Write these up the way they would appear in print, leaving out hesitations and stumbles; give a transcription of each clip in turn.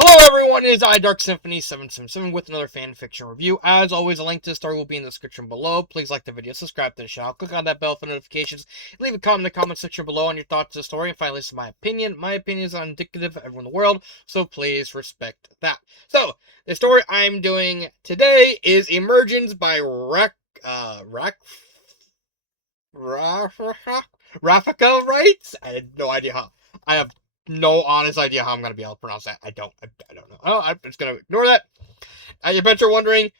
Hello everyone, it is Symphony777 with another fanfiction review. As always, a link to the story will be in the description below. Please like the video, subscribe to the channel, click on that bell for notifications, leave a comment in the comment section below on your thoughts on the story, and finally, this is my opinion. My opinion is not indicative of everyone in the world, so please respect that. So, the story I'm doing today is Emergence by Rafika writes? I had no idea how. I have no honest idea how I'm going to be able to pronounce that. I don't know. I'm just going to ignore that. You bet you're wondering,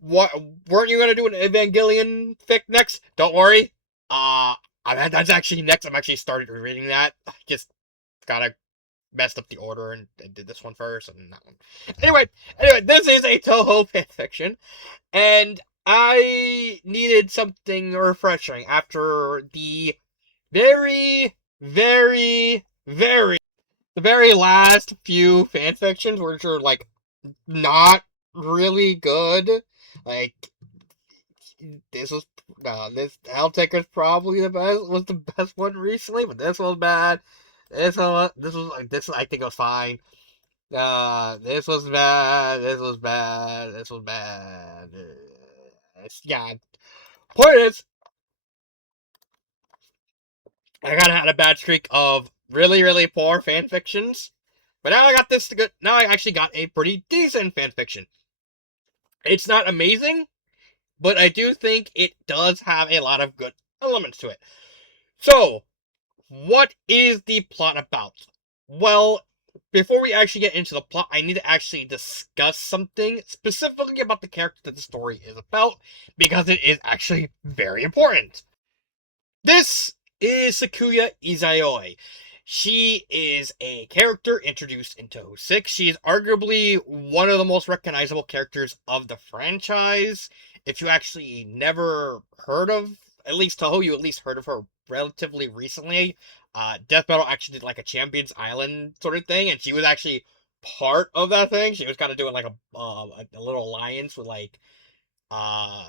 what weren't you going to do an Evangelion fic next? Don't worry. That's actually next. I'm actually started reading that. I just kind of messed up the order and did this one first and that one. Anyway, this is a Touhou fanfiction, and I needed something refreshing after the very, very, the very last few fanfictions, which are, like, not really good. Like, this Helltaker's probably was the best one recently, but this was bad. This was, I think it was fine. This was bad, this was bad. Yeah. Point is, I kind of had a bad streak of really, really poor fanfictions. But now I got this good. Now I actually got a pretty decent fanfiction. It's not amazing, but I do think it does have a lot of good elements to it. So, what is the plot about? Well, before we actually get into the plot, I need to actually discuss something specifically about the character that the story is about, because it is actually very important. This is Sakuya Izayoi. She is a character introduced in Touhou 6. She is arguably one of the most recognizable characters of the franchise. If you actually never heard of, at least Touhou, you at least heard of her relatively recently. Death Metal actually did like a Champions Island sort of thing, and she was actually part of that thing. She was kind of doing like a little alliance with like uh,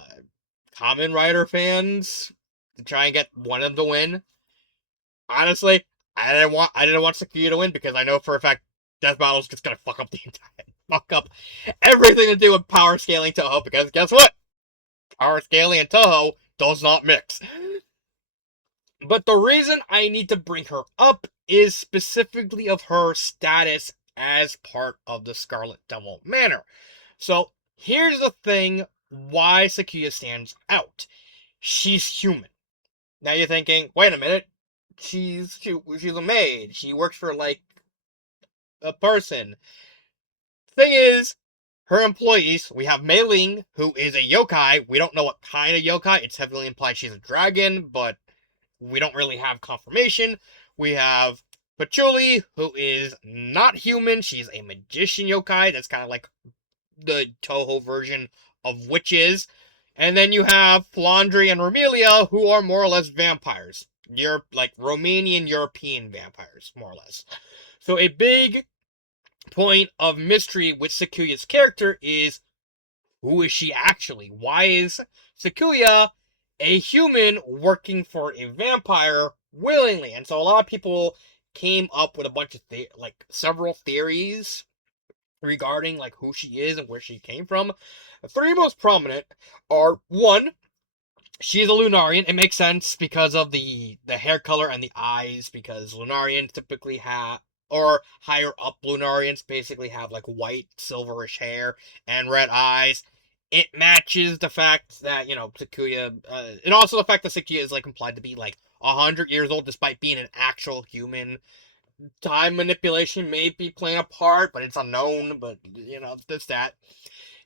Kamen Rider fans to try and get one of them to win. Honestly, I didn't want Sakuya to win because I know for a fact Death Battle is just gonna fuck up everything to do with power scaling Touhou, because guess what? Power scaling and Touhou does not mix. But the reason I need to bring her up is specifically of her status as part of the Scarlet Devil Manor. So here's the thing why Sakuya stands out. She's human. Now you're thinking, wait a minute, she's a maid. She works for like a person. Thing is, her employees, we have Mei Ling, who is a yokai. We don't know what kind of yokai. It's heavily implied she's a dragon, but we don't really have confirmation. We have Patchouli, who is not human. She's a magician yokai. That's kind of like the Touhou version of witches. And then you have Flandre and Romelia, who are more or less vampires. Like Romanian European vampires, more or less. So a big point of mystery with Sakuya's character is, who is she actually? Why is Sakuya a human working for a vampire willingly? And so a lot of people came up with a bunch of several theories regarding like who she is and where she came from. The three most prominent are: one, she's a Lunarian. It makes sense because of the hair color and the eyes, because Lunarians typically have, or higher up Lunarians basically have like white, silverish hair and red eyes. It matches the fact that, Sakuya, and also the fact that Sakuya is like implied to be like 100 years old despite being an actual human. Time manipulation may be playing a part, but it's unknown, but, that's that.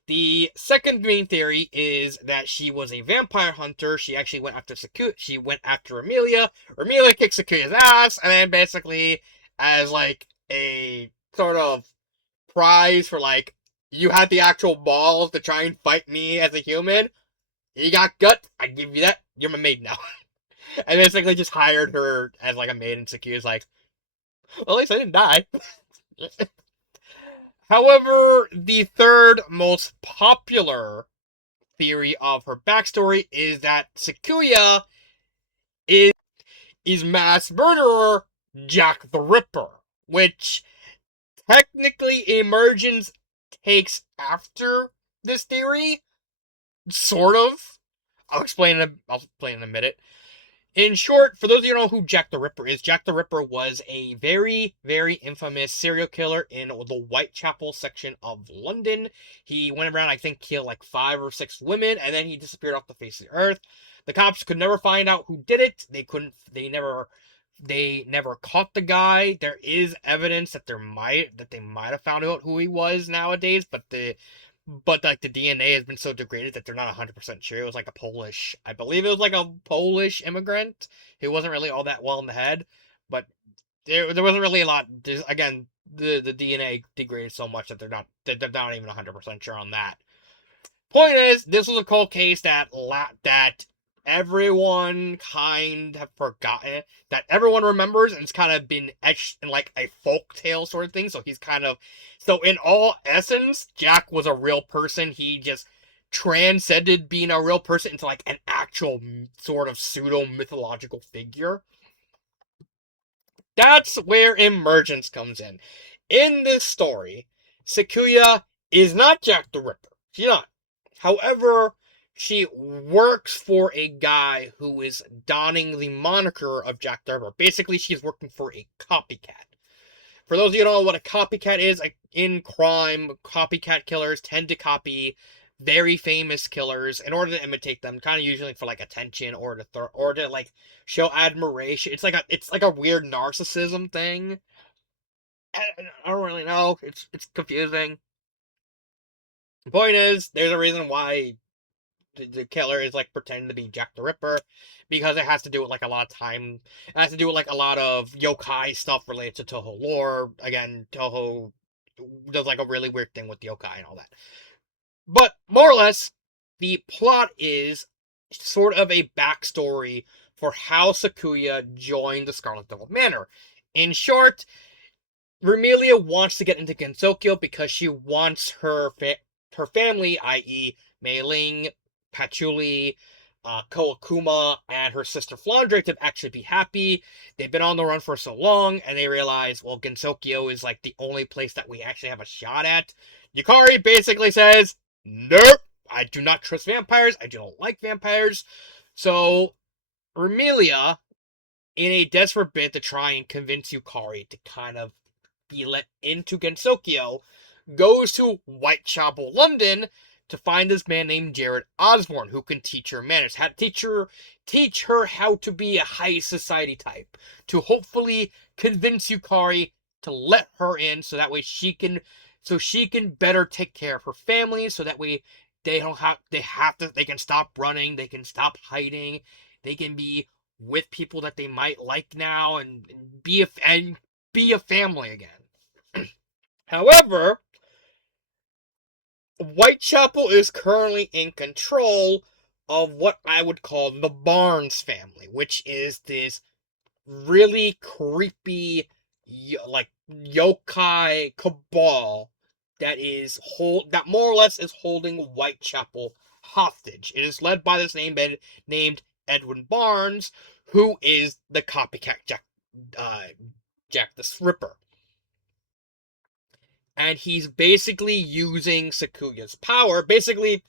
The second main theory is that she was a vampire hunter. She actually went after Sakuya. She went after Amelia. Amelia kicked Sakuya's ass, and then basically, as like a sort of prize for like, you had the actual balls to try and fight me as a human. You got guts. I give you that. You're my maid now. And basically just hired her as like a maid, and Sakuya's like, well, at least I didn't die. However, the third most popular theory of her backstory is that Sakuya is mass murderer Jack the Ripper, which technically Emergence takes after this theory, sort of. I'll explain in a minute. In short, for those of you who know who Jack the Ripper is, Jack the Ripper was a very, very infamous serial killer in the Whitechapel section of London. He went around, I think, killed like 5 or 6 women, and then he disappeared off the face of the earth. The cops could never find out who did it. They never caught the guy. There is evidence that they might have found out who he was nowadays, but like the DNA has been so degraded that they're not 100% sure. It was like I believe it was like a Polish immigrant who wasn't really all that well in the head, but there wasn't really a lot. Again, the DNA degraded so much that they're not even 100% sure on that. Point is, this was a cold case that everyone kind of forgotten, that everyone remembers, and it's kind of been etched in like a folk tale sort of thing. So in all essence, Jack was a real person. He just transcended being a real person into like an actual sort of pseudo mythological figure. That's where Emergence comes in. In this story, Sakuya is not Jack the Ripper. She's not. However, she works for a guy who is donning the moniker of Jack the Ripper. Basically, she's working for a copycat. For those of you who don't know what a copycat is, in crime, copycat killers tend to copy very famous killers in order to imitate them, kind of usually for like attention or to like show admiration. It's like a weird narcissism thing. I don't really know. It's confusing. The point is, there's a reason why the killer is like pretending to be Jack the Ripper, because it has to do with like a lot of time. It has to do with like a lot of yokai stuff related to Touhou lore. Again, Touhou does like a really weird thing with yokai and all that. But more or less, the plot is sort of a backstory for how Sakuya joined the Scarlet Devil Manor. In short, Vermilia wants to get into Gensokyo because she wants her family, i.e., Mei Ling, Patchouli, Kawakuma, and her sister Flandre, to actually be happy. They've been on the run for so long, and they realize, well, Gensokyo is like the only place that we actually have a shot at. Yukari basically says, nope, I do not trust vampires, I do not like vampires. So, Vermilia, in a desperate bid to try and convince Yukari to kind of be let into Gensokyo, goes to Whitechapel, London, to find this man named Jared Osborne, who can teach her manners, teach her how to be a high society type, to hopefully convince Yukari to let her in, so that way she can better take care of her family, so that way they can stop running, they can stop hiding, they can be with people that they might like now, and be a family again. However, Whitechapel is currently in control of what I would call the Barnes family, which is this really creepy, like yokai cabal that more or less is holding Whitechapel hostage. It is led by this named Edwin Barnes, who is the copycat Jack the Ripper. And he's basically using Sakuya's power. Basically,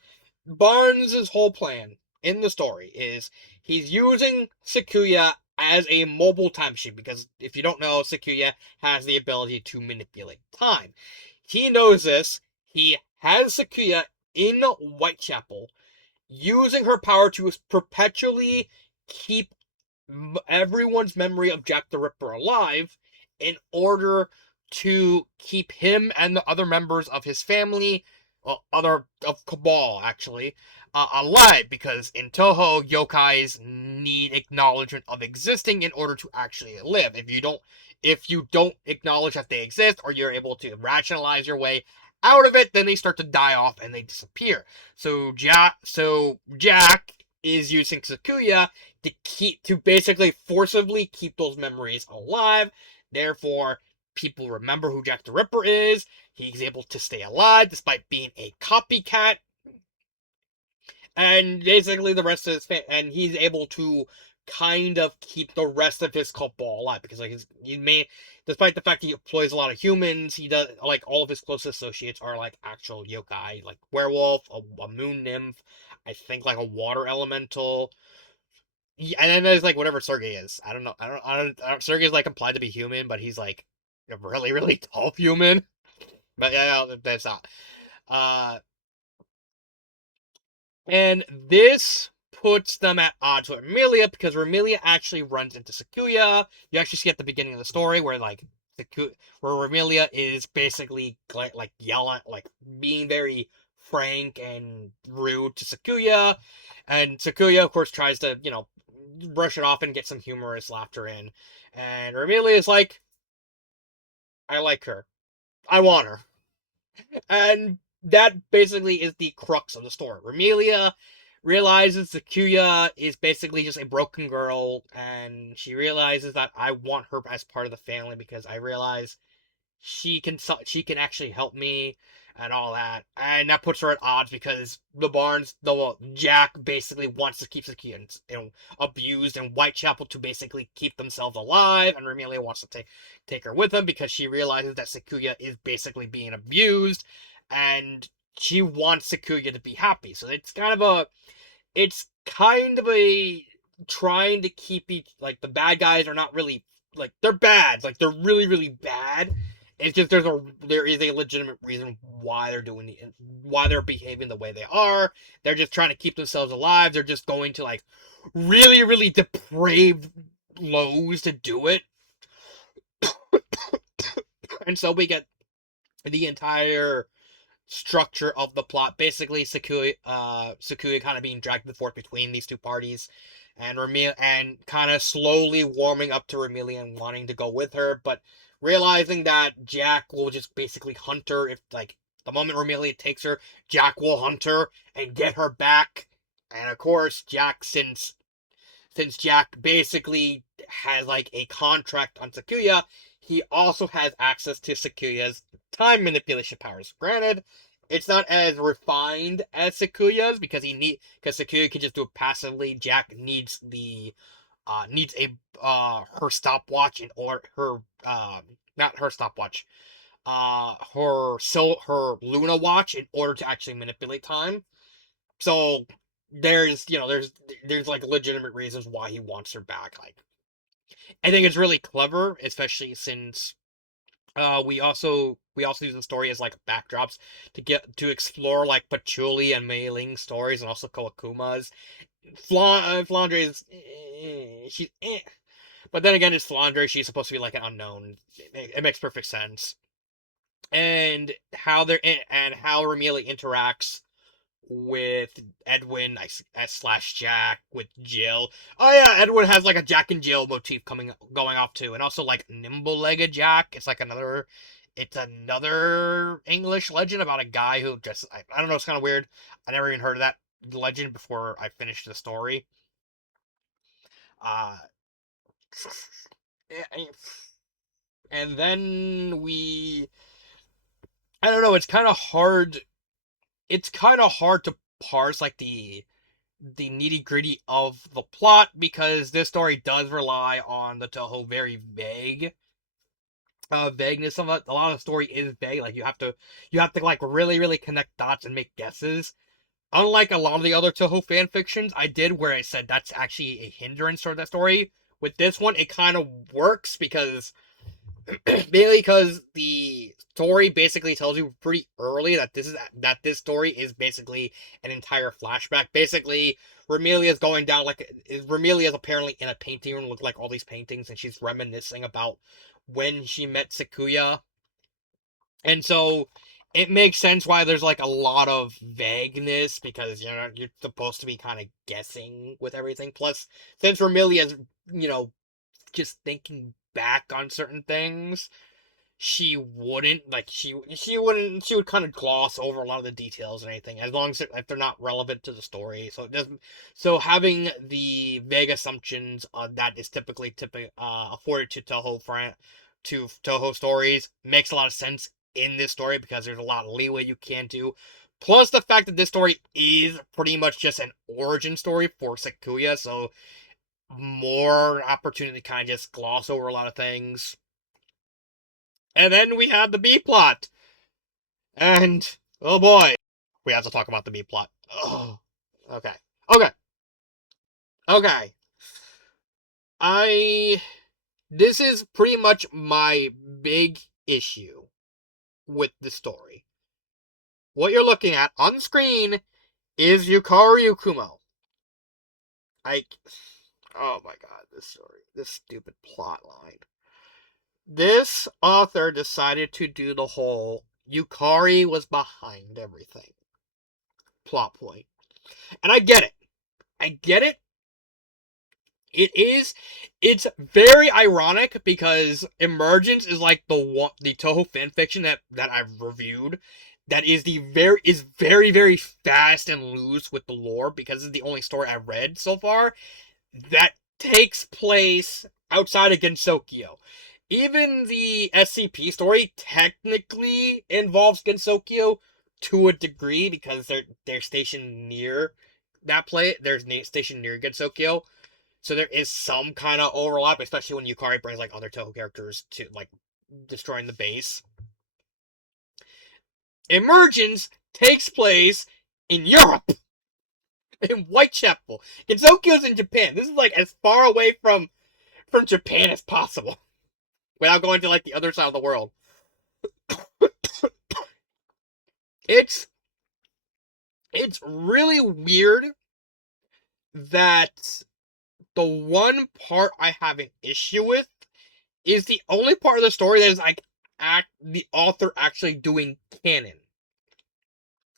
Barnes' whole plan in the story is he's using Sakuya as a mobile time machine, because if you don't know, Sakuya has the ability to manipulate time. He knows this. He has Sakuya in Whitechapel, using her power to perpetually keep everyone's memory of Jack the Ripper alive, in order to keep him and the other members of his family, well, other of Cabal actually, alive. Because in Touhou, yokais need acknowledgement of existing in order to actually live. If you don't acknowledge that they exist, or you're able to rationalize your way out of it, then they start to die off and they disappear. So Jack is using Sakuya to basically forcibly keep those memories alive. Therefore, people remember who Jack the Ripper is. He's able to stay alive despite being a copycat. And basically the rest of his and he's able to kind of keep the rest of his cabal alive, because like Despite the fact he employs a lot of humans, he does like all of his closest associates are like actual yokai, like werewolf, a moon nymph, I think like a water elemental. Yeah, and then there's like whatever Sergey is. I don't know. I don't Sergey's like implied to be human, but he's like a really really tall human. But yeah, that's not. Uh, and this puts them at odds with Amelia because Amelia actually runs into Sakuya. You actually see at the beginning of the story where like where Amelia is basically like yelling, like being very frank and rude to Sakuya, and Sakuya of course tries to brush it off and get some humorous laughter in, and Amelia is like, I like her, I want her. And that basically is the crux of the story. Ramelia realizes Sakuya is basically just a broken girl, and she realizes that I want her as part of the family because I realize she can actually help me and all that, and that puts her at odds because Jack basically wants to keep Sakuya abused, and Whitechapel to basically keep themselves alive, and Ramelia wants to take her with him because she realizes that Sakuya is basically being abused, and she wants Sakuya to be happy. So it's kind of a trying to keep each like the bad guys are not really like they're bad, like they're really really bad. It's just there is a legitimate reason why why they're behaving the way they are. They're just trying to keep themselves alive. They're just going to like really really depraved lows to do it. And so we get the entire structure of the plot. Basically, Sakuya kind of being dragged and forth between these two parties, and and kind of slowly warming up to Ramelia and wanting to go with her, but realizing that Jack will just basically hunt her if like the moment Ramelia takes her, Jack will hunt her and get her back. And of course, Jack since Jack basically has like a contract on Sakuya, he also has access to Sakuya's time manipulation powers. Granted, it's not as refined as Sakuya's because Sakuya can just do it passively. Jack needs a her stopwatch in order her not her stopwatch her Luna watch in order to actually manipulate time. So there's like legitimate reasons why he wants her back. Like I think it's really clever, especially since we also use the story as like backdrops to explore like Patchouli and Mei Ling's stories and also Kowakuma's. Flandre's she's but then again it's Flandre, she's supposed to be like an unknown. It makes perfect sense. And how Ramelia interacts with Edwin slash Jack with Jill. Oh yeah, Edwin has like a Jack and Jill motif going off too, and also like nimble-legged Jack. It's another English legend about a guy who just I don't know. It's kind of weird. I never even heard of that legend before I finished the story. Uh, and then I don't know. It's kind of hard to parse like the nitty gritty of the plot because this story does rely on the Touhou very vagueness of it. A lot of the story is vague. Like you have to like really really connect dots and make guesses. Unlike a lot of the other Touhou fan fictions I did, where I said that's actually a hindrance for that story. With this one, it kind of works because mainly because the story basically tells you pretty early that this story is basically an entire flashback. Basically, Ramelia's apparently in a painting room with like all these paintings, and she's reminiscing about when she met Sakuya, and so it makes sense why there's like a lot of vagueness because you're supposed to be kind of guessing with everything. Plus, since Ramelia's you know just thinking back on certain things she wouldn't like she would kind of gloss over a lot of the details and anything as long as if they're not relevant to the story. So it doesn't. So having the vague assumptions that is typically afforded to Toho stories makes a lot of sense in this story because there's a lot of leeway you can do. Plus the fact that this story is pretty much just an origin story for Sakuya, so more opportunity to kind of just gloss over a lot of things. And then we had the B plot. And, oh boy, we have to talk about the B plot. Oh, okay. Okay. Okay. This is pretty much my big issue with the story. What you're looking at on screen is Yukari Ukumo. I. Oh my god, this story. This stupid plot line. This author decided to do the whole Yukari was behind everything plot point. And I get it. I get it. It's very ironic because Emergence is like the Touhou fanfiction that I've reviewed that is very fast and loose with the lore because it's the only story I've read so far that takes place outside of Gensokyo. Even the SCP story technically involves Gensokyo to a degree because they're stationed near that place. They're stationed near Gensokyo. So there is some kind of overlap, especially when Yukari brings like other Touhou characters to like destroying the base. Emergence takes place in Europe, in Whitechapel. Gensokyo's in Japan. This is like as far away from Japan as possible, without going to like the other side of the world. It's really weird that the one part I have an issue with is the only part of the story that is like the author actually doing canon.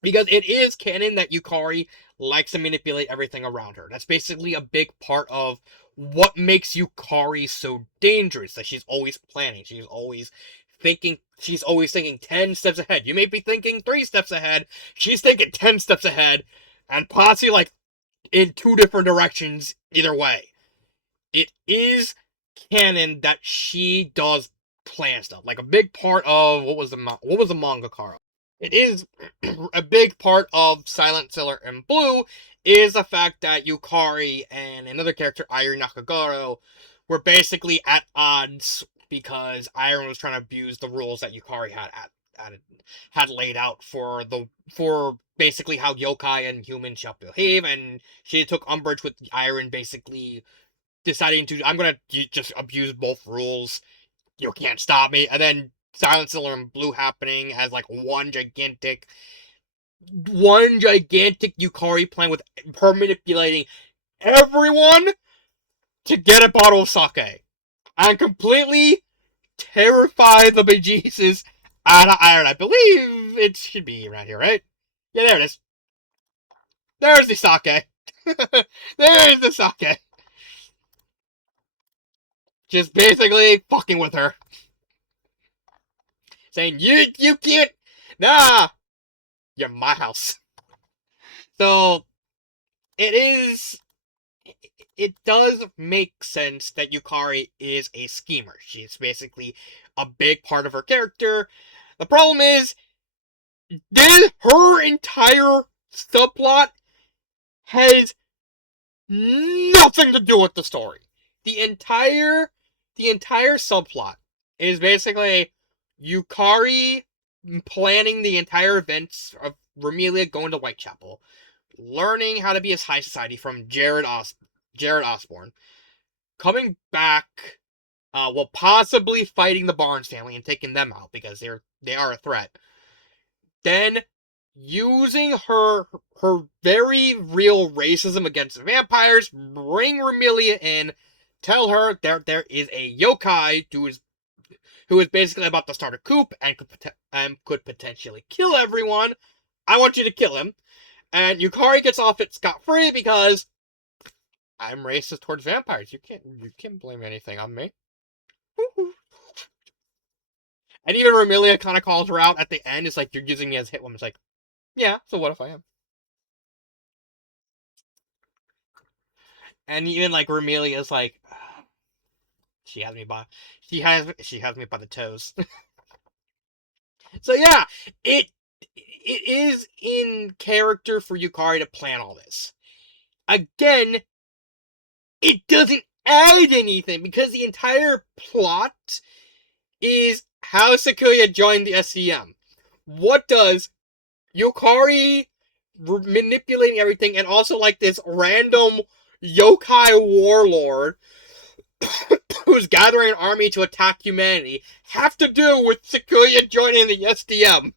Because it is canon that Yukari likes to manipulate everything around her. That's basically a big part of what makes Yukari so dangerous. That she's always planning. She's always thinking 10 steps ahead. You may be thinking 3 steps ahead. She's thinking 10 steps ahead. And possibly like in 2 different directions either way. It is canon that she does plan stuff. Like a big part of what was the manga, Kara? It is a big part of Silent Sailor and Blue is the fact that Yukari and another character, Iron Nakagoro, were basically at odds because Iron was trying to abuse the rules that Yukari had laid out for basically how yokai and humans shall behave, and she took umbrage with Iron basically deciding to, I'm gonna just abuse both rules. You can't stop me. And then Silent Sailor and Blue happening as like one gigantic Yukari plan with her manipulating everyone to get a bottle of sake and completely terrify the bejesus out of Iron. I believe it should be around here, right? Yeah, there it is. There's the sake. There's the sake. Just basically fucking with her. Saying, you can't, nah, you're my house. So, it does make sense that Yukari is a schemer. She's basically a big part of her character. The problem is, her entire subplot has nothing to do with the story. The entire subplot is basically Yukari planning the entire events of Romelia going to Whitechapel, learning how to be as high society from Jared Osborne, coming back, possibly fighting the Barnes family and taking them out because they are a threat. Then using her very real racism against vampires, bring Romelia in, tell her there is a yokai who is basically about to start a coup and could potentially kill everyone. I want you to kill him. And Yukari gets off it scot-free because I'm racist towards vampires. You can't blame anything on me. And even Romelia kind of calls her out at the end. It's like, you're using me as Hitwoman. It's like, yeah, so what if I am? And even like Romelia's like, she has me by the toes. So yeah, it is in character for Yukari to plan all this. Again, it doesn't add anything because the entire plot is how Sakuya joined the SCM. What does Yukari manipulating everything, and also like this random yokai warlord who's gathering an army to attack humanity have to do with Sakuya joining the SDM?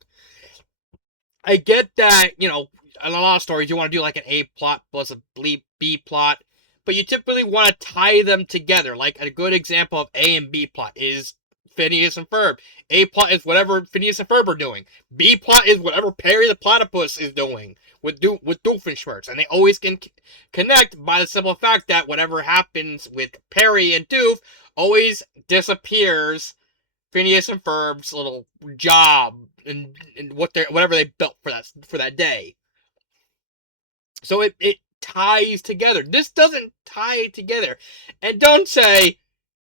I get that, in a lot of stories you want to do like an A plot plus a B plot, but you typically want to tie them together. Like a good example of A and B plot is Phineas and Ferb. A plot is whatever Phineas and Ferb are doing. B plot is whatever Perry the Platypus is doing with Doofenshmirtz, and they always can connect by the simple fact that whatever happens with Perry and Doof always disappears Phineas and Ferb's little job and whatever they built for that day. So it ties together. This doesn't tie together. And don't say,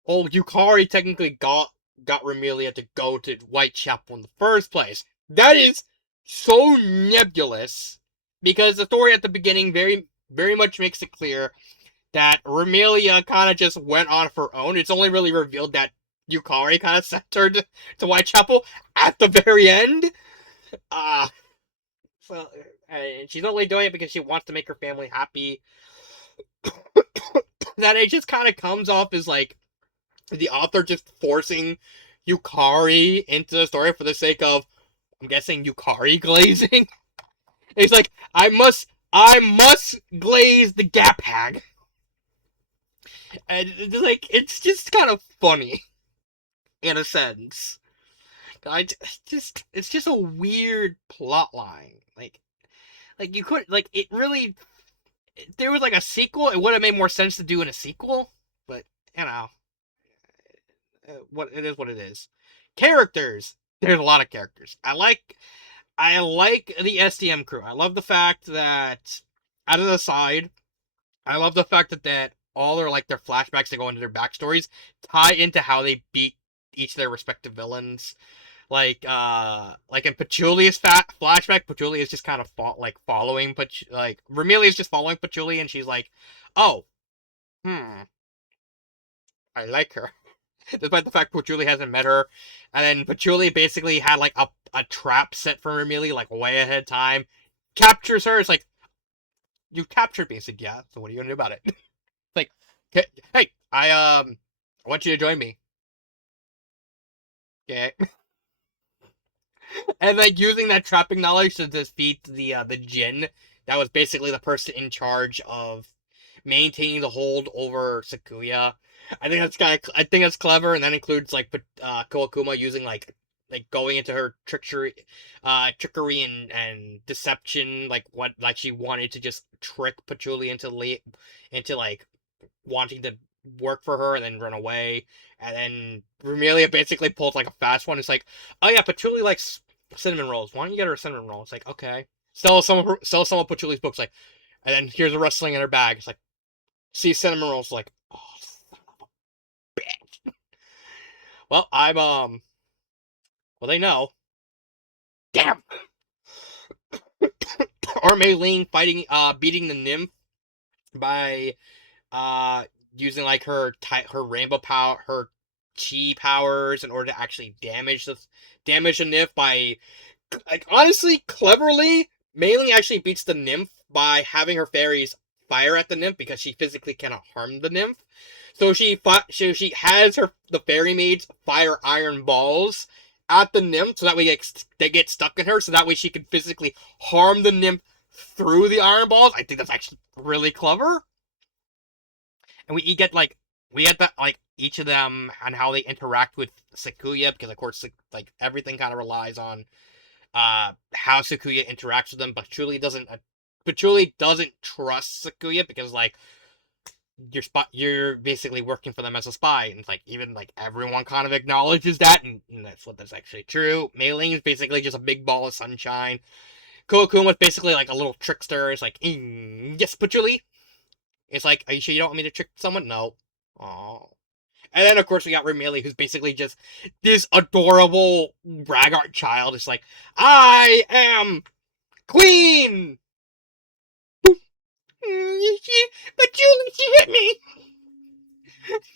oh, Yukari technically got Ramelia to go to Whitechapel in the first place. That is so nebulous because the story at the beginning very very much makes it clear that Ramelia kind of just went on her own. It's only really revealed that Yukari kind of sent her to Whitechapel at the very end. Uh, so, and she's only doing it because she wants to make her family happy. That it just kind of comes off as like the author just forcing Yukari into the story for the sake of, I'm guessing, Yukari glazing. It's like, I must glaze the Gap Hag. And it's like, it's just kind of funny in a sense. It's just a weird plot line. Like you could, like, it really, if there was like a sequel, it would have made more sense to do in a sequel. But you know, what it is, what it is. Characters. There's a lot of characters. I like the SDM crew. I love the fact that, as an aside, I love the fact that all their flashbacks that go into their backstories tie into how they beat each of their respective villains. Like in Pachulia's flashback, Patchouli is just kind of following Ramelia is just following Patchouli, and she's like, "Oh, hmm, I like her," despite the fact Patchouli hasn't met her. And then Patchouli basically had like a trap set for Ramelia like way ahead of time, captures her. It's like, you captured me. I said, yeah. So what are you gonna do about it? Like, hey, I want you to join me. Okay. And like using that trapping knowledge to defeat the Jin that was basically the person in charge of maintaining the hold over Sakuya. I think that's clever, and that includes like Kawakuma using like going into her trickery and deception, like what like she wanted to just trick Patchouli into like wanting to work for her and then run away. And then Ramelia basically pulls like a fast one. It's like, oh yeah, Patchouli likes cinnamon rolls. Why don't you get her a cinnamon roll? It's like, okay. Sell some of Patchouli's books. Like, and then here's a rustling in her bag. It's like, see cinnamon rolls. Like, oh, son of a bitch. Well, well, they know. Damn. Or Maylene beating the nymph by uh using like her rainbow power, her chi powers in order to actually damage the nymph by, like, honestly, cleverly, Mailing actually beats the nymph by having her fairies fire at the nymph because she physically cannot harm the nymph. So she has the fairy maids fire iron balls at the nymph so that way they get stuck in her, so that way she can physically harm the nymph through the iron balls. I think that's actually really clever. And we get that, like, each of them and how they interact with Sakuya, because of course like everything kind of relies on how Sakuya interacts with them, but truly doesn't trust Sakuya because, like, you're basically working for them as a spy, and it's like even like everyone kind of acknowledges that, and that's actually true. Mei Ling is basically just a big ball of sunshine. Koakuma was basically like a little trickster. It's like, yes, Patchouli. It's like, are you sure you don't want me to trick someone? No. Oh. And then, of course, we got Ramelia, who's basically just this adorable braggart child. It's like, I am queen! But Julie, she hit me!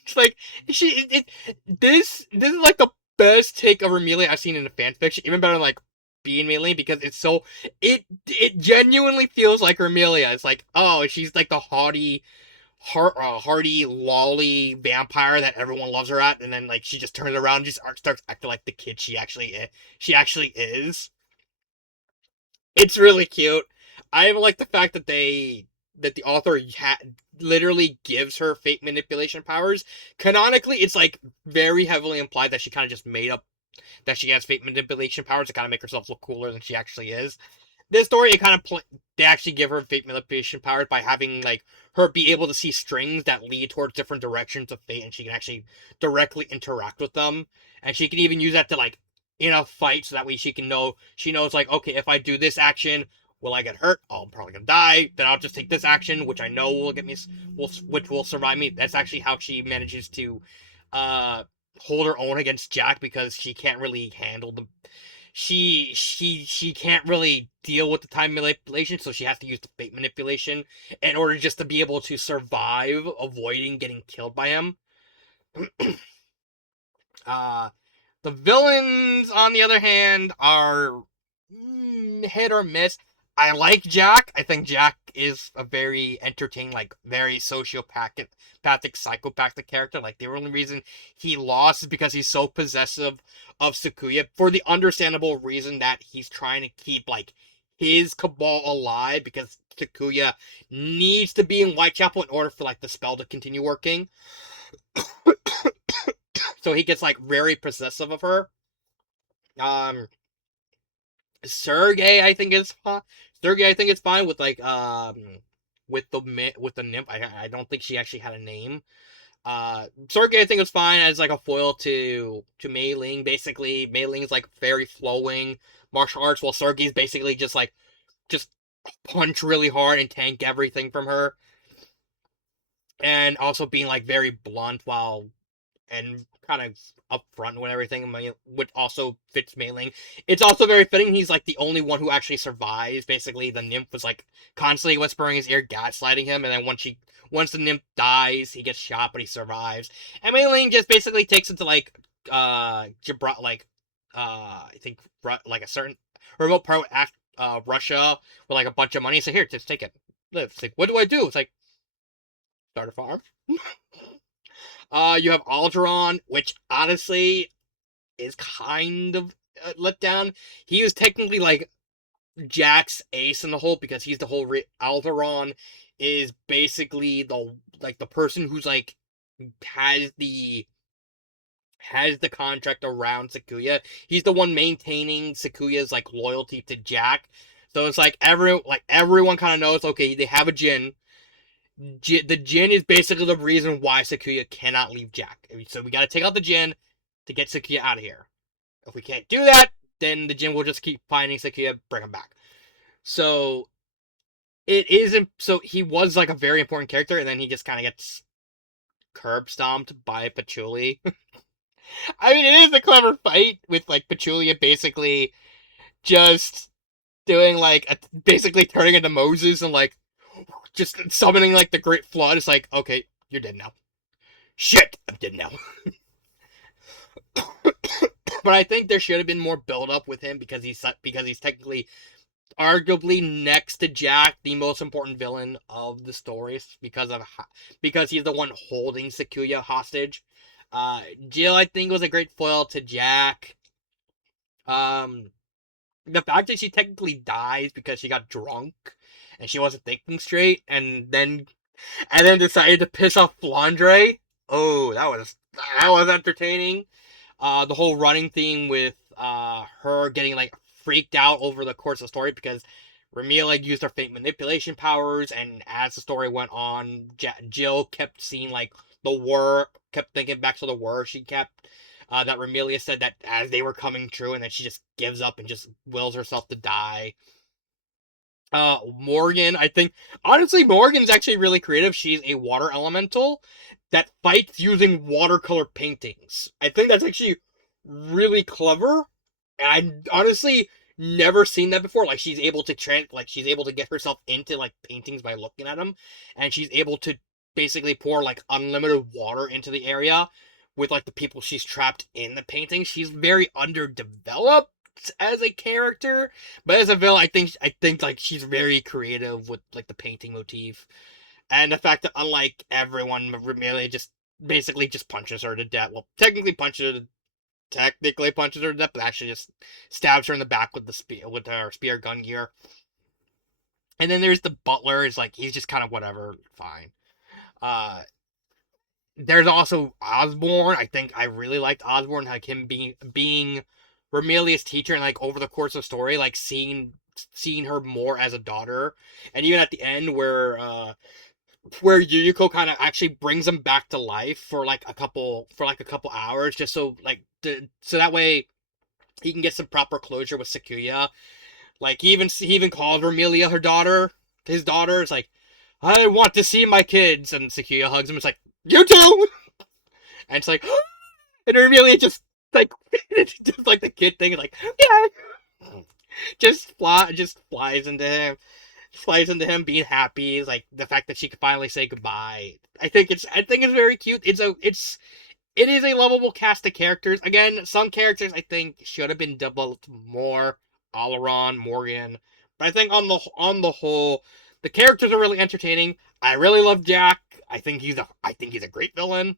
It's like, this is like the best take of Amelia I've seen in a fanfiction, even better than like being Maylene, because it genuinely feels like Amelia. It's like, oh, she's like the hardy, lolly vampire that everyone loves her at, and then like she just turns around and just starts acting like the kid she actually is. It's really cute. I even like the fact that the author literally gives her fate manipulation powers. Canonically, it's like very heavily implied that she kind of just made up that she has fate manipulation powers to kind of make herself look cooler than she actually is. This story, it kind of they actually give her fate manipulation powers by having like her be able to see strings that lead towards different directions of fate, and she can actually directly interact with them, and she can even use that to like in a fight, so that way she knows like, okay, if I do this action, will I get hurt? Oh, I'm probably gonna die. Then I'll just take this action, which I know will get me, which will survive me. That's actually how she manages to, uh, hold her own against Jack, because she can't really handle the she can't really deal with the time manipulation, so she has to use the fate manipulation in order just to be able to survive, avoiding getting killed by him. uh the villains, on the other hand, are hit or miss. I like Jack. I think Jack is a very entertaining, like very sociopathic, psychopathic character. Like the only reason he lost is because he's so possessive of Sakuya, for the understandable reason that he's trying to keep like his cabal alive, because Sakuya needs to be in Whitechapel in order for like the spell to continue working. So he gets like very possessive of her. Um, Sergey, I think is fine. Sergey, I think it's fine with like with the nymph. I don't think she actually had a name. Sergey, I think is fine as like a foil to Mei Ling. Basically, Mei Ling's like very flowing martial arts, while Sergey's basically just punch really hard and tank everything from her, and also being like very blunt while and kind of upfront with everything, which also fits Mei Ling. It's also very fitting he's like the only one who actually survives. Basically, the nymph was like constantly whispering in his ear, gaslighting him, and then once the nymph dies, he gets shot, but he survives. And Mei Ling just basically takes it to like Gibraltar, like I think like a certain remote part of Russia with like a bunch of money. So here, just take it, live. It's like, what do I do? It's like, start a farm. You have Algernon, which honestly is kind of let down. He was technically like Jack's ace in the hole, because he's the whole Alderaan is basically the person who's like has the has the contract around Sakuya. He's the one maintaining Sakuya's like loyalty to Jack. So it's like everyone kind of knows, okay, they have a Jin. The Jin is basically the reason why Sakuya cannot leave Jack. So we gotta take out the Jin to get Sakuya out of here. If we can't do that, then the Jin will just keep finding Sakuya, bring him back. So it isn't. So he was like a very important character, and then he just kind of gets curb stomped by Patchouli. I mean, it is a clever fight with like Patchouli basically just doing like basically turning into Moses and like just summoning like the Great Flood. It's like, okay, you're dead now. Shit, I'm dead now. But I think there should have been more build up with him, because he's technically arguably next to Jack the most important villain of the stories, because he's the one holding Sakuya hostage. Jill, I think, was a great foil to Jack. Um, the fact that she technically dies because she got drunk and she wasn't thinking straight, and then decided to piss off Flandre. Oh, that was entertaining. The whole running theme with her getting like freaked out over the course of the story, because Ramila used her fate manipulation powers, and as the story went on, Jill kept seeing like kept thinking back to the word she kept. That Ramelia said that as they were coming true, and then she just gives up and just wills herself to die. Morgan, I think, honestly, Morgan's actually really creative. She's a water elemental that fights using watercolor paintings. I think that's actually really clever. And I honestly never seen that before. Like, she's able to get herself into like paintings by looking at them, and she's able to basically pour like unlimited water into the area, with like the people she's trapped in the painting. She's very underdeveloped as a character, but as a villain, I think like she's very creative with like the painting motif and the fact that unlike everyone, really just basically just punches her to death. Well, technically punches her to death, but actually just stabs her in the back with the spear with her spear gun gear. And then there's the butler. Is like he's just kind of whatever, fine. Uh, there's also Osborne. I think I really liked Osborne, like him being Remelia's teacher, and like over the course of the story, like seeing her more as a daughter, and even at the end where Yuyuko kind of actually brings him back to life for like a couple hours, just so that way he can get some proper closure with Sakuya. Like he even calls Remelia his daughter. It's like, I want to see my kids, and Sakuya hugs him. It's like, you too, and it's like, and Remelia just like just like the kid thing is like, yeah, just flies into him being happy. Like the fact that she could finally say goodbye. I think it's very cute. It is a lovable cast of characters. Again, some characters I think should have been developed more. Alaron, Morgan, but I think on the whole, the characters are really entertaining. I really love Jack. I think he's a great villain.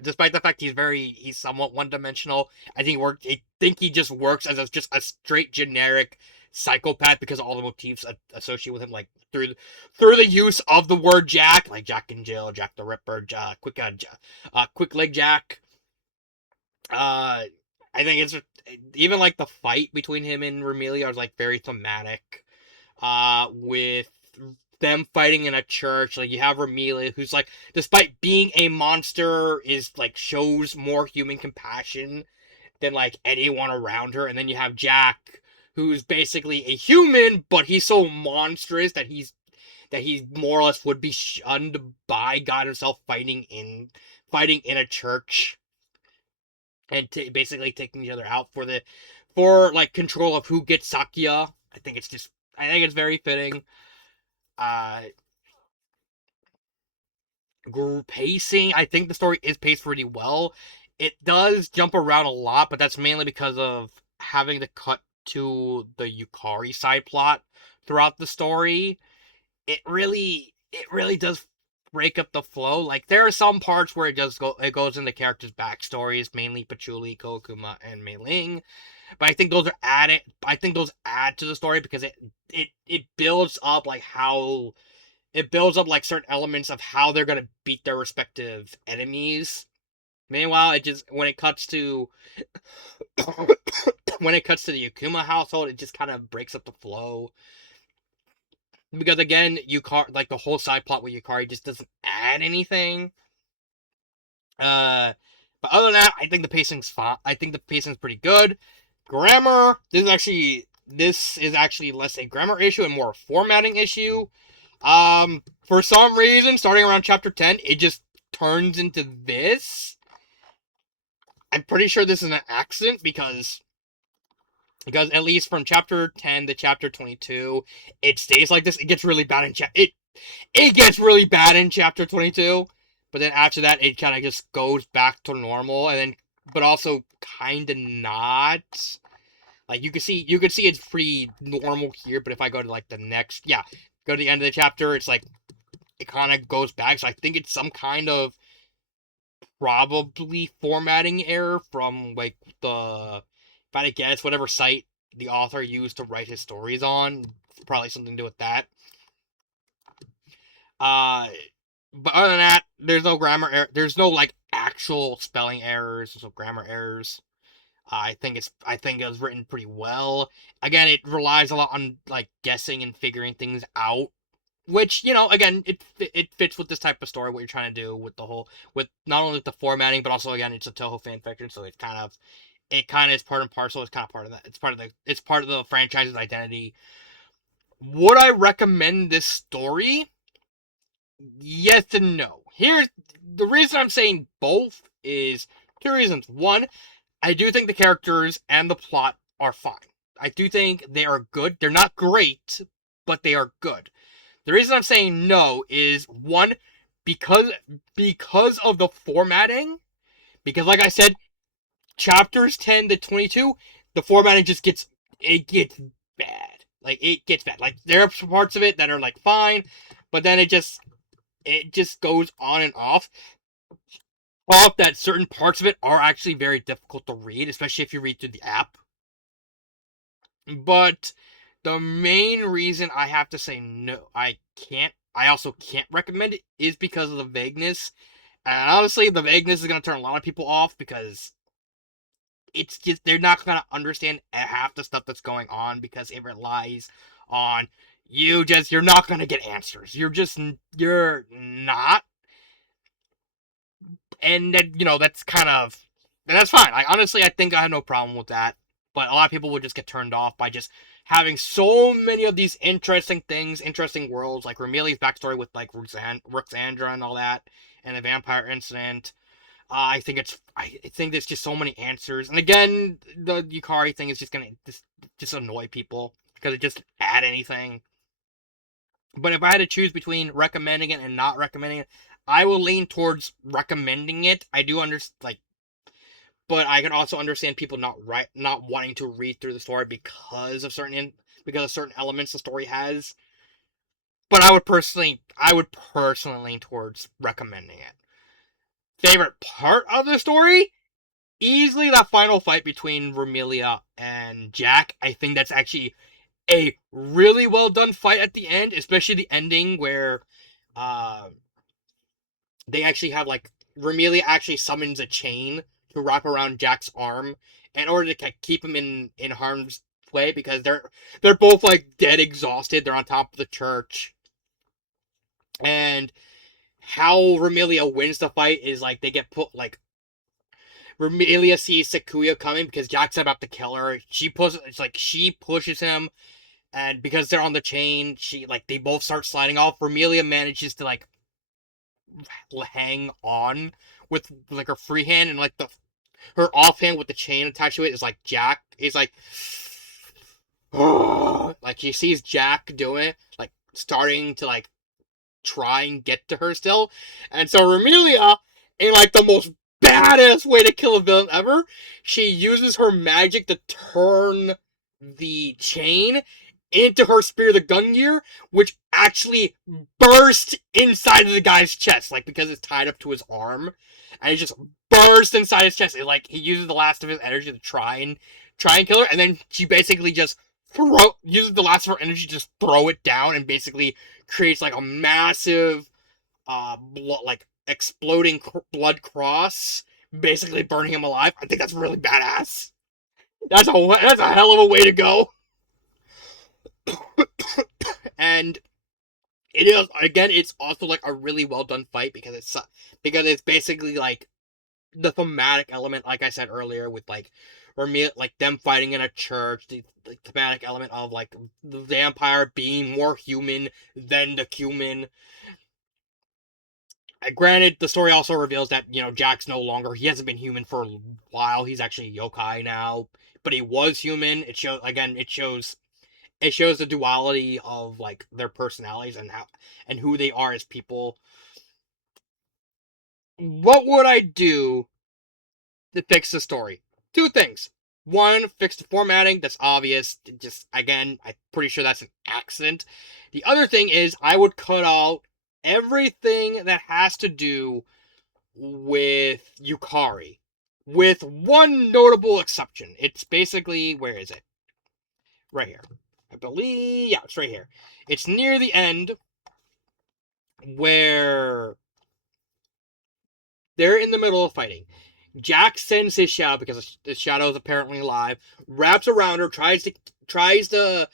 Despite the fact he's somewhat one dimensional, I think he just works as just a straight generic psychopath because of all the motifs associated with him, like through the use of the word Jack, like Jack and Jill, Jack the Ripper, Quick Leg Jack. Uh, I think it's even like the fight between him and Remelia is like very thematic. With them fighting in a church, like you have Remelia, who's like, despite being a monster, is like shows more human compassion than like anyone around her, and then you have Jack, who's basically a human, but he's so monstrous that he more or less would be shunned by God himself, fighting in a church and basically taking each other out for like control of who gets Sakia. I think it's very fitting. Uh, Pacing. I think the story is paced pretty well. It does jump around a lot, but that's mainly because of having to cut to the Yukari side plot throughout the story. It really does break up the flow. Like there are some parts where it goes into characters' backstories, mainly Patchouli, Kokuma, and Mei Ling. But I think those add to the story because it builds up like how it builds up like certain elements of how they're gonna beat their respective enemies. Meanwhile, it just when it cuts to the Yukuma household, it just kind of breaks up the flow because again, Yukari, like the whole side plot with Yukari just doesn't add anything. Uh, but other than that, I think the pacing's fine. I think the pacing's pretty good. Grammar. This is actually less a grammar issue and more a formatting issue. For some reason, starting around chapter 10, it just turns into this. I'm pretty sure this is an accident because at least from chapter 10 to chapter 22, it stays like this. It gets really bad it gets really bad in chapter 22, but then after that it kind of just goes back to normal and then but also kind of not. Like you could see it's pretty normal here, but if I go to like go to the end of the chapter, it's like it kind of goes back. So I think it's some kind of probably formatting error from like if I had to guess, whatever site the author used to write his stories on. Probably something to do with that. Uh, but other than that, there's no grammar error. There's no like actual spelling errors. There's no grammar errors. I think it was written pretty well. Again, it relies a lot on like guessing and figuring things out, which again it fits with this type of story. What you're trying to do with with not only the formatting, but also again it's a Touhou fanfiction, so it kind of is part and parcel. It's kind of part of that. It's part of the franchise's identity. Would I recommend this story? Yes and no. Here's the reason I'm saying both is two reasons. One, I do think the characters and the plot are fine. I do think they are good. They're not great, but they are good. The reason I'm saying no is one, because of the formatting. Because, like I said, chapters 10 to 22, the formatting just gets bad. Like, it gets bad. Like, there are parts of it that are, like, fine, but then it just goes on and off that certain parts of it are actually very difficult to read, especially if you read through the app. But the main reason I have to say no, I also can't recommend it, is because of the vagueness. And honestly, the vagueness is going to turn a lot of people off because it's just, they're not going to understand half the stuff that's going on because it relies on you're not going to get answers. You're not. And that, that's kind of, and that's fine. I think I have no problem with that. But a lot of people would just get turned off by just having so many of these interesting things, interesting worlds, like Rameli's backstory with like Ruxandra and all that, and the vampire incident. I think there's just so many answers, and again, the Yukari thing is just gonna just annoy people because it just add anything. But if I had to choose between recommending it and not recommending it, I will lean towards recommending it. I do understand, like, but I can also understand people not wanting to read through the story because of certain elements the story has. But I would personally lean towards recommending it. Favorite part of the story? Easily that final fight between Romelia and Jack. I think that's actually a really well done fight at the end, especially the ending where uh, they actually have like Romelia actually summons a chain to wrap around Jack's arm in order to keep him in harm's way because they're both like dead exhausted. They're on top of the church, and how Romelia wins the fight is like they get put like Romelia sees Sakuya coming because Jack's about to kill her. She pushes him, and because they're on the chain, they both start sliding off. Romelia manages to like hang on with like her free hand, and like her offhand with the chain attached to it is like Jack. He's like, like she sees Jack doing it, like starting to like try and get to her still. And so Romelia, in like the most badass way to kill a villain ever, she uses her magic to turn the chain into her spear the gun gear, which actually burst inside of the guy's chest, like because it's tied up to his arm, and it just burst inside his chest. Like he uses the last of his energy to try and kill her, and then she basically just uses the last of her energy to just throw it down, and basically creates like a massive, like exploding blood cross, basically burning him alive. I think that's really badass. That's a hell of a way to go. And it is, again, it's also like a really well done fight because it's basically like the thematic element, like I said earlier, with like like them fighting in a church, the thematic element of like the vampire being more human than the human. Granted, the story also reveals that Jack's no longer. He hasn't been human for a while. He's actually a yokai now, but he was human. It shows the duality of like their personalities and who they are as people. What would I do to fix the story? Two things. One, fix the formatting. That's obvious. Just again, I'm pretty sure that's an accident. The other thing is I would cut out everything that has to do with Yukari, with one notable exception. It's basically, where is it? Right here. I believe, yeah, it's right here. It's near the end where they're in the middle of fighting. Jack sends his shadow because the shadow is apparently alive, wraps around her, tries to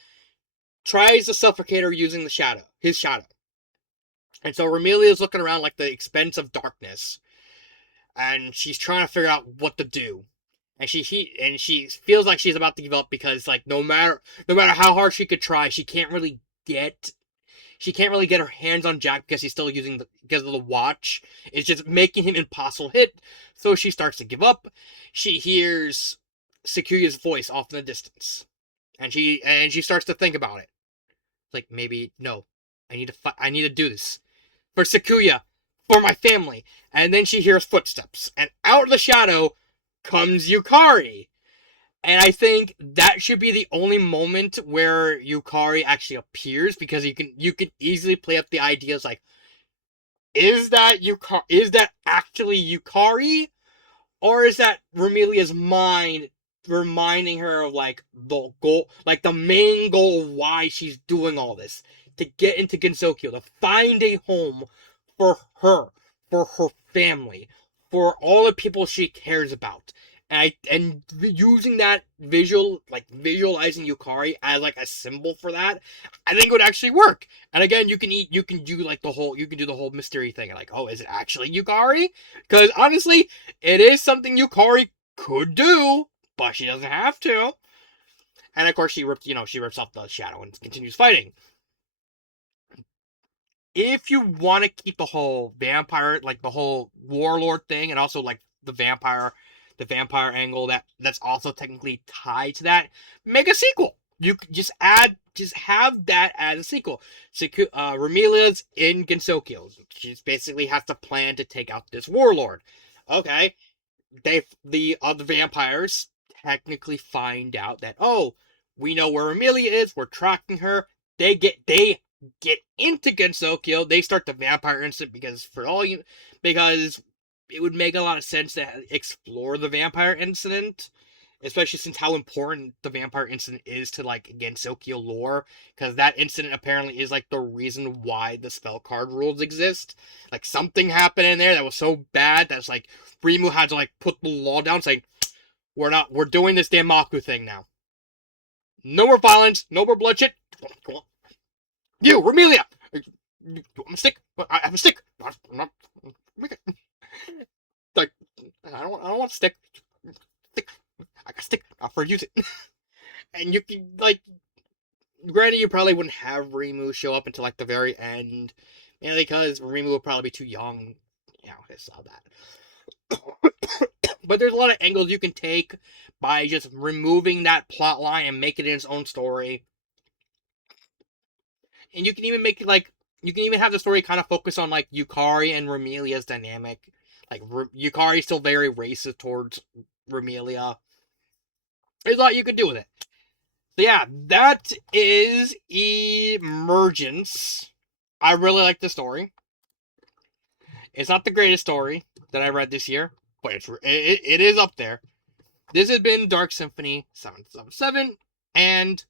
suffocate her using his shadow. And so Romelia is looking around like the expense of darkness, and she's trying to figure out what to do. And she feels like she's about to give up because like no matter how hard she could try, she can't really get her hands on Jack because he's still because of the watch. It's just making him impossible to hit. So she starts to give up. She hears Sakuya's voice off in the distance, and she starts to think about it. Like maybe no, I need to do this for Sakuya, for my family. And then she hears footsteps, and out of the shadow comes Yukari. And I think that should be the only moment where Yukari actually appears, because you can easily play up the ideas like, is that Yukari? Is that actually Yukari? Or is that Remelia's mind reminding her of like the goal, like the main goal of why she's doing all this? To get into Gensokyo, to find a home for her family, for all the people she cares about. And using that visual, like visualizing Yukari as like a symbol for that, I think would actually work. And again, you can do like you can do the whole mystery thing, like, oh, is it actually Yukari? Because honestly, it is something Yukari could do, but she doesn't have to. And of course, she rips off the shadow and continues fighting. If you want to keep the whole vampire, like the whole warlord thing, and also like the vampire angle that's also technically tied to that, make a sequel. You could just have that as a sequel. Remelia's in Gensokyo. She basically has to plan to take out this warlord. Okay, the vampires technically find out that, oh, we know where Amelia is, we're tracking her. They get into Gensokyo. They start the vampire incident, because it would make a lot of sense to explore the vampire incident, especially since how important the vampire incident is to like Gensokyo lore, because that incident apparently is like the reason why the spell card rules exist. Like something happened in there that was so bad that's like Rimu had to like put the law down, saying, we're doing this Danmaku thing now. No more violence, no more bloodshed. Come on. You, Remelia! You want a stick? I have a stick. I'm not, like, I don't want a stick. Stick. I got a stick. I'll for use it. And you can, like, granted, you probably wouldn't have Rimu show up until, like, the very end. Mainly because Rimu would probably be too young. You know, I saw that. But there's a lot of angles you can take by just removing that plot line and make it in its own story. And you can even make it like, you can even have the story kind of focus on like Yukari and Remelia's dynamic. Like Yukari's still very racist towards Remelia. There's a lot you could do with it. So yeah, that is Emergence. I really like the story. It's not the greatest story that I read this year, but it is up there. This has been Dark Symphony 777, and